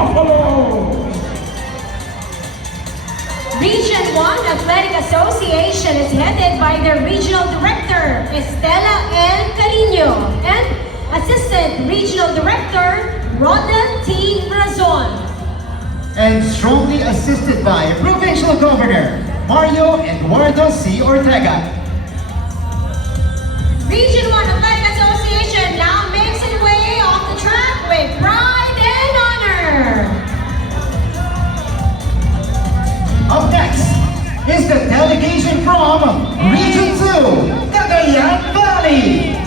Buffalo. Region 1 Athletic Association is headed by their Regional Director, Estela L. Calino, and Assistant Regional Director, Rodan T. Razon. And strongly assisted by Provincial Governor, Mario Eduardo C. Ortega. Region 1 Athletic Association now makes its way off the track with pride and honor. Up next is the delegation from Region 2, Cagayan Valley.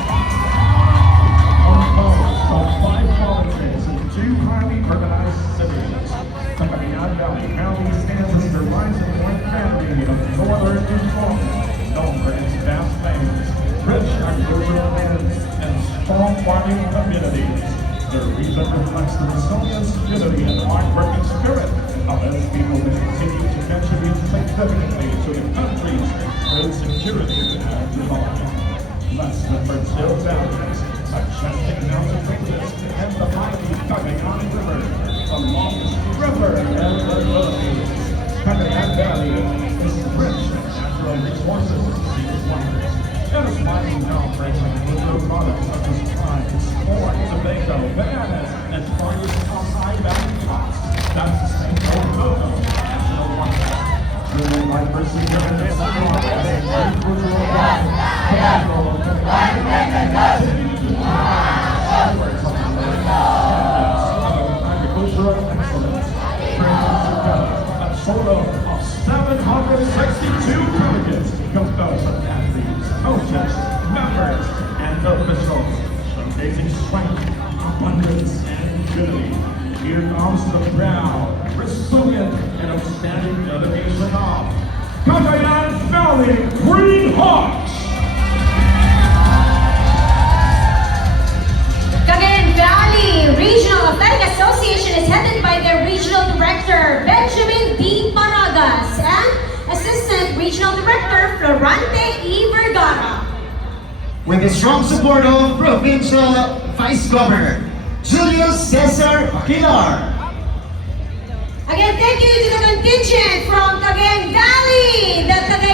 Composed of 5 provinces and 2 highly urbanized cities, Cagayan Valley proudly stands as the rising white family of northern Luzon, known for its vast lands, rich agricultural lands, and strong farming communities. The region reflects the resilience, unity, and hard-working spirit of its people who continue to contribute significantly to the country's food security and development. Let's remember still boundaries, majestic mountain ranges, and the mighty Cagayan River, the longest river in the Philippines. Cagayan Valley is rich in natural resources and scenic wonders. It is widely known for its agricultural products such as pines, corn, tobacco, bananas, and farmers on high value crops. That's the same old cocoa, national wonder. Truly diversity of this agricultural wealth, tobacco, agricultural excellence, a total of 762 delegates composed of athletes, coaches, members, and officials, showcasing strength, abundance, and unity. Here comes the proud, resilient, and outstanding delegation of Cagayan Valley Green Hawks. Cagayan Valley Regional Athletic Association is headed by their Regional Director, Benjamin D. Paragas, and Assistant Regional Director, Florante E. Vergara. With the strong support of Provincial Vice Governor, Julius Cesar Aguilar. Again, thank you to the contingent from Cagayan Valley, the Cagayan